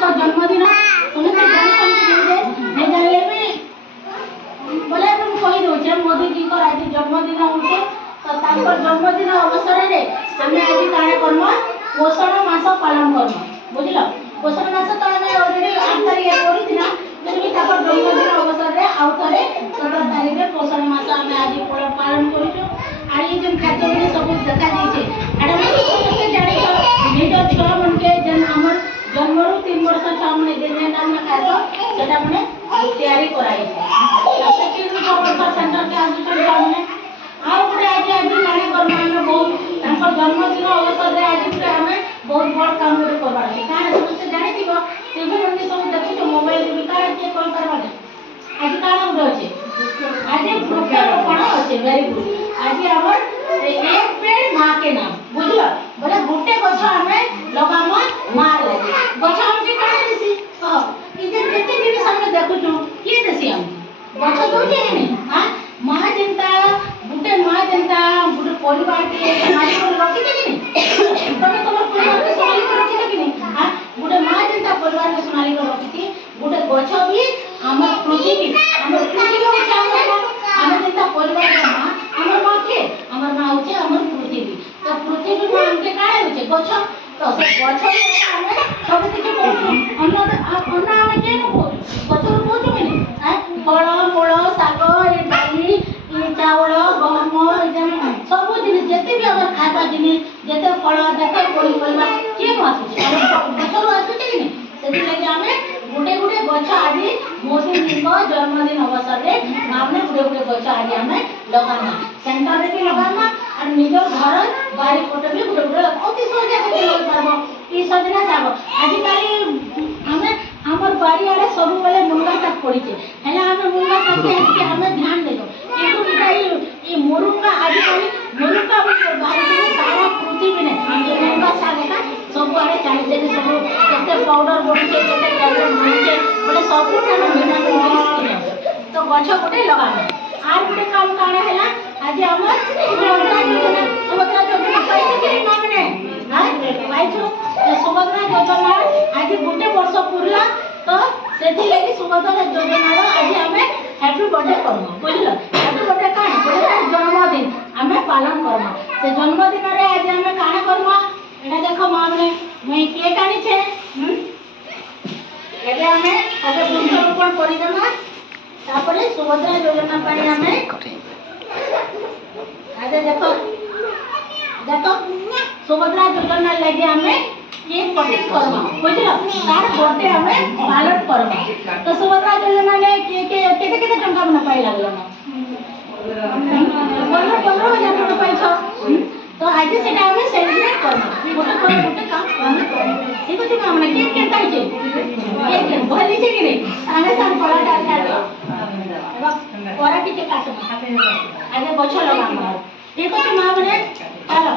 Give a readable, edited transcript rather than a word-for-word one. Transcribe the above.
को जन्मदिन समस्त जानी जानले भी बोले तुम कही दौचे मोदी जी को आज जन्मदिन होचे तो ताकर जन्मदिन अवसर रे हमें आज काणे करम पोषण मास पालन करम बुझिलो पोषण मास तो हमें ऑलरेडी 8 तारिख करिथिना जदि ताकर जन्मदिन अवसर रे आउ करे 17 तारिख रे पोषण मास हमें आज पालन करूछु आ ये जन खाद्य में सब देखा जाइछे आडा में जानि निजो छुआ मन के जन हमर जन्मरु 3 वर्ष छुआ मन जेने नाम खाइबो सेटा माने तैयारी कराई छै सेकेंड को सेंटर के आज छुआ माने आ गुटे आज काने करम हम बहुत तांकर जन्मदिन अवसर रे आज गुटे हमें बहुत बड़ काम करे करबा छै काने समस्त जानि दिबो टीवी मन के सब देखि छ मोबाइल रे काने के कोन करबा आज काने उडो छै आज वृक्षारोपण अछि वेरी गुड आज हमर एक पेड़ मां के नाम बुझलो बोले गुटे गछ हमें लगाम मां लगे गछ हम के काने दिसी कह ई जे जते दिन हम देखु छु के दिसी हम गछ दो जे ने हां मां जनता गुटे मां जनता गुटे परिवार के मारी को रखी दे कि तमे तमर परिवार के संभाली को रखी दे कि हां गुटे मां जनता परिवार के संभाली को रखी थी गुटे गछ भी हमर पृथ्वी हमर पृथ्वी को चाहत हमर जनता परिवार के मां हमर मां के हमर मां होचे हमर पृथ्वी तो पृथ्वी मां हमके काहे होचे गछ तो से गछ हमें सब किछ कहू अन्न हमें के कहू गछ कहू कि फल मूल साग ए डाली ए चावल गहम जन सब जिनिस जते भी हमर खाଇବା जिनिस जते फल जते कोई कोइबा के आसुचे गछ आसुचे कि नहीं सेति लागि हमें गुटे गुटे गछ आदि मोदी जी को जन्मदिन अवसर रे हमने गुटे गुटे गछ आदि हमें लगाना सेंटर रे भी लगाना और निजो घर बारी कोटे भी गुटे गुटे अति सहज के लग पाबो ई सजना जाबो आजि काली हमें हमर बारी आले सब बेले मुंगा साग पड़ी छे हेला हमें मुंगा साग के हमें ध्यान देलो किंतु ई मुरुंगा आजि काली मुरुंगा बारी में सारा पृथ्वी में ये मुंगा साग का सब आड़े चाहि जे सब केते पाउडर बड़ी छे केते टैबलेट बड़ी छे बोले सब को मिनरल तो गछ गोटे लगाबे आर गोटे काम काणे हैला आज हमर सुभद्रा योजना पाइछे कि मामने हां पाइछो सुभद्रा योजना आज गोटे वर्ष पुरला तो सेति लागि सुभद्रा योजना रो आज हमें हैप्पी बर्थडे करमो बुझलो हैप्पी बर्थडे काहे बोले जन्मदिन हमें पालन करमो से जन्मदिन रे आज हमें काणे करमो एटा देखो मामने मैं केक आनी छे एबे हमें आज वृक्षारोपण करि देमा तापरे सुभद्रा योजना पाई हमें आज देखो देखो सुभद्रा योजना लगे हमें ये पटेल करबा बुझलो तार बर्थडे हमें पालन करबा तो सुभद्रा योजना ले के केते टंका मन पाई लागलो ना 15,000 टका पाइछो तो आज सेटा हमें सेलिब्रेट करबा गोटे काम हमें करबा ठीक अछि हमने केक केता छै केक भली छै कि नहीं हमें सब फला डाल और किछ काट आगे गछ लगा ठीक अछि मां बने चलो।